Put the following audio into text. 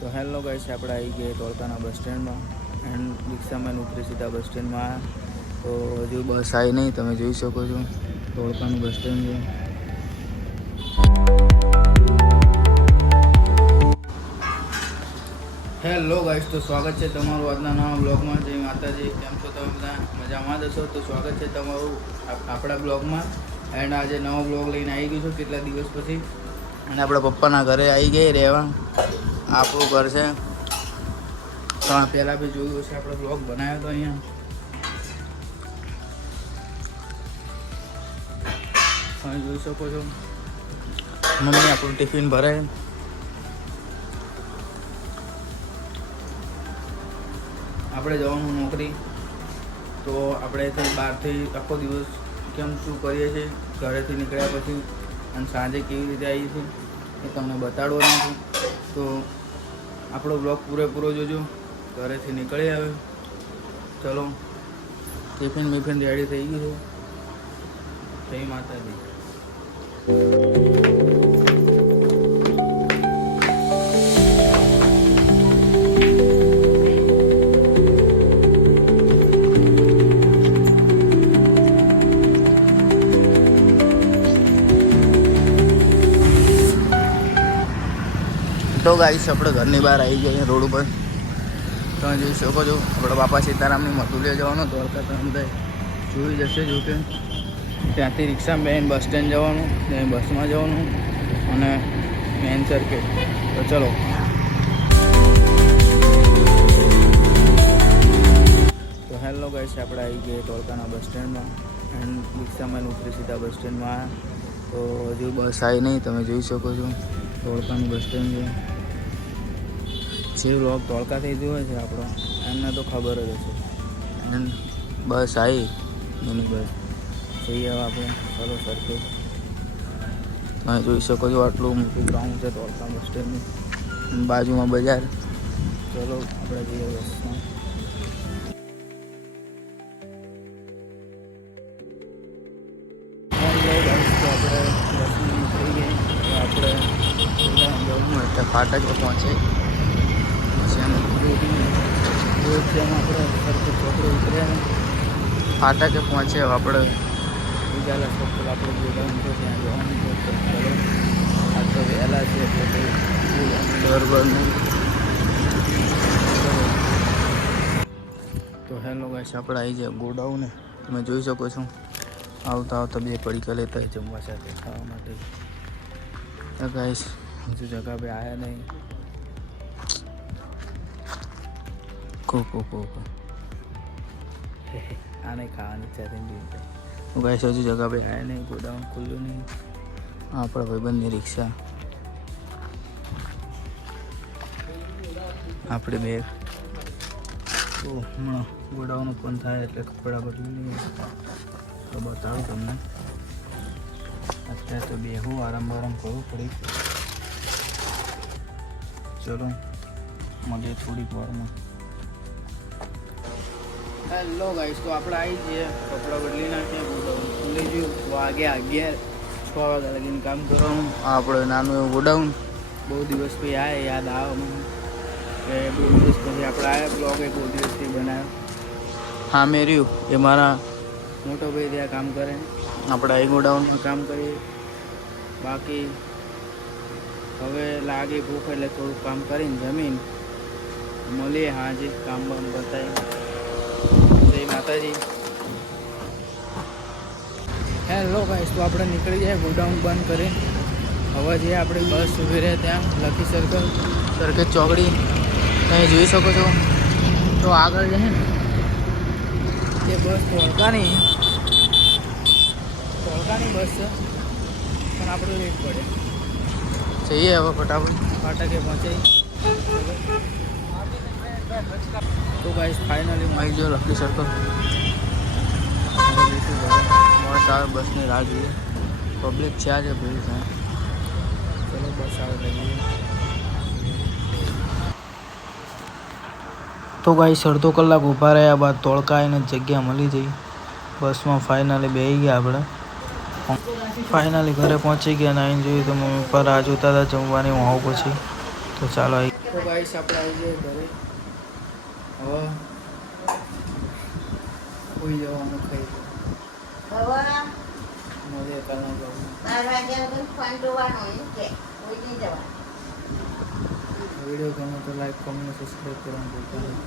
તો hello guys, આપણે આવી ગયા ધોળકાના બસ સ્ટેન્ડમાં એન્ડ રિક્ષામાં ઉતરી સીધા બસ સ્ટેન્ડમાં આવ્યા. તો હજુ બસ આવી નહીં, તમે જોઈ શકો છો ધોળકાનું બસ સ્ટેન્ડ છે. હેલો ગાઈસ, તો સ્વાગત છે તમારું આજના નવા બ્લોગમાં. જય માતાજી, કેમ છો તમે બધા? મજામાં જ હશો? તો સ્વાગત છે તમારું આપણા બ્લોગમાં. એન્ડ આજે નવો બ્લોગ લઈને આવી ગયું છું કેટલા દિવસ પછી. અને આપણા પપ્પાના ઘરે આવી ગઈ રહેવા. આપણું ઘર છે. તો આ પહેલાં બી જોયું હશે, આપણે બ્લોગ બનાવ્યો હતો અહીંયા. તમે જોઈ શકો છો મમ્મી આપણું ટિફિન ભરે. આપણે જવાનું નોકરી, તો આપણે બહારથી આખો દિવસ કેમ શું કરીએ છીએ ઘરેથી નીકળ્યા પછી અને સાંજે કેવી રીતે આવીએ છીએ એ તમને બતાડવાનું છું. તો આપણો બ્લોગ પૂરેપૂરો જોજો. ઘરેથી નીકળી આવે, ચલો ટિફિન બિફિન રેડી થઈ ગયું છે. જય માતાજી. તો ગાઈસ, આપણે ઘરની બહાર આવી ગયા રોડ ઉપર. તમે જોઈ શકો છો આપણા બાપા સીતારામની મધુલિયા જવાનું ધોળકા. તમે જોઈ જશે જો કે ત્યાંથી રિક્ષામાં બેન બસ સ્ટેન્ડ જવાનું, ત્યાં બસમાં જવાનું અને મેન સર્કિટ. તો ચલો. તો હેલો ગાઈસ, આપણે આવી ગયા ધોળકાના બસ સ્ટેન્ડમાં એન્ડ રિક્ષામાં ઉતરી સીધા બસ સ્ટેન્ડમાં આવ્યા. તો હજુ બસ આવી નહીં, તમે જોઈ શકો છો ધોળકાનું બસ સ્ટેન્ડ છે. જે વ્લોગ ધોળકાથી જોવે છે આપણો એમને તો ખબર જ હશે. એન્ડ બસ આવી મિની બસ. જઈએ હવે આપણે, ચલો સર્કિટ. તમે જોઈ શકો છો આટલું મોટું ગ્રાઉન્ડ છે ધોળકા બસ સ્ટેન્ડનું, બાજુમાં બજાર. ચલો આપણે જઈએ બસમાં. આપણે ફાટક પહોંચે ફાટકે પહોંચે. આપણે બીજા સર્કલ આપણે ગોડાઉન છે ત્યાં જવાનું છે. ચલો, આ તો વહેલા છે બરાબરનું. તો હેલો ગાઈસ, આપણે આવી જાય ગોડાઉન. તમે જોઈ શકો છો આવતા આવતા બે પડીકા લેતા જમવા સાથે ખાવા માટે. ગાઈસ હજુ જગા पे आया नहीं. को आने खाવાની ઈચ્છા થઈ. ગાઈસ હજુ જગા पे आया नहीं, ગોડાઉન ખુલ્લું નહીં. આપણા ભાઈબંધની રિક્ષા, આપણે બેગ. તો હમણાં ગોડાઉન ઓપન થાય એટલે કપડાં બદલી નહીં તો બતાવું તમને. અત્યારે તો બેહું આરામ કરવું પડી. ચલો મળીએ થોડીક વારમાં. હેલો ગાઈસ, તો આપણે આવી જઈએ, કપડાં બદલી નાખીએ. ગોડાઉન ખુલી ગયું. વાગે 6 વાગ્યા લગીને કામ કરવાનું. આપણે નાનું એવું ગોડાઉન. બહુ દિવસ પછી આવે, યાદ આવે મને કે બહુ દિવસ પછી આપણે આવ્યા. બ્લોગ એક બહુ દિવસથી બનાવ્યો. હા મેં રહ્યું એ મારા મોટો ભાઈ ત્યાં કામ કરે. આપણે અહીં ગોડાઉનમાં કામ કરીએ. બાકી હવે લાગે ભૂખ એટલે થોડુંક કામ કરીને જમીન મળીએ હાજે. કામ બામ બતાવી. જય માતાજી. હેલો ગાઈસ, તો આપણે નીકળી જાય ગોડાઉન બંધ કરી. હવે જે આપણી બસ ઊભી રહે ત્યાં લખી સર્કલ ચોકડી તમે જોઈ શકો છો. તો આગળ છે ને જે બસ ધોળકાની બસ છે, પણ આપણે લેટ પડે. જઈએ હવે ફટાફટ ફાટકે પહોંચાઈ. તો ગાઈસ ફાઇનલી મળી ગયો લખી સર્કલ. બસની રાહ જોઈએ. પબ્લિક છે આજે ભીડ છે. ચલો બસ આવે લઈએ. તો ગાઈસ અડધો કલાક ઊભા રહ્યા બાદ ધોળકા આવીને જગ્યા મળી જઈ. બસમાં ફાઇનલી બેસી ગયા આપણે. ફાઇનલી ઘરે પહોંચી ગયા અને આવીને જોયું તો મમ્મી પર રાહ જોતા હતા જમવાની. હું આવું પછી તો ચાલો આવી તો ગાઈસ આપણે આવી જઈએ ઘરે. હવે કોઈ જવાનું ખાઈ મળે કાલના વિડીયો ગમે તો લાઈક કોમેન્ટ સબસ્ક્રાઈબ કરવાનું ભૂલતા નહીં.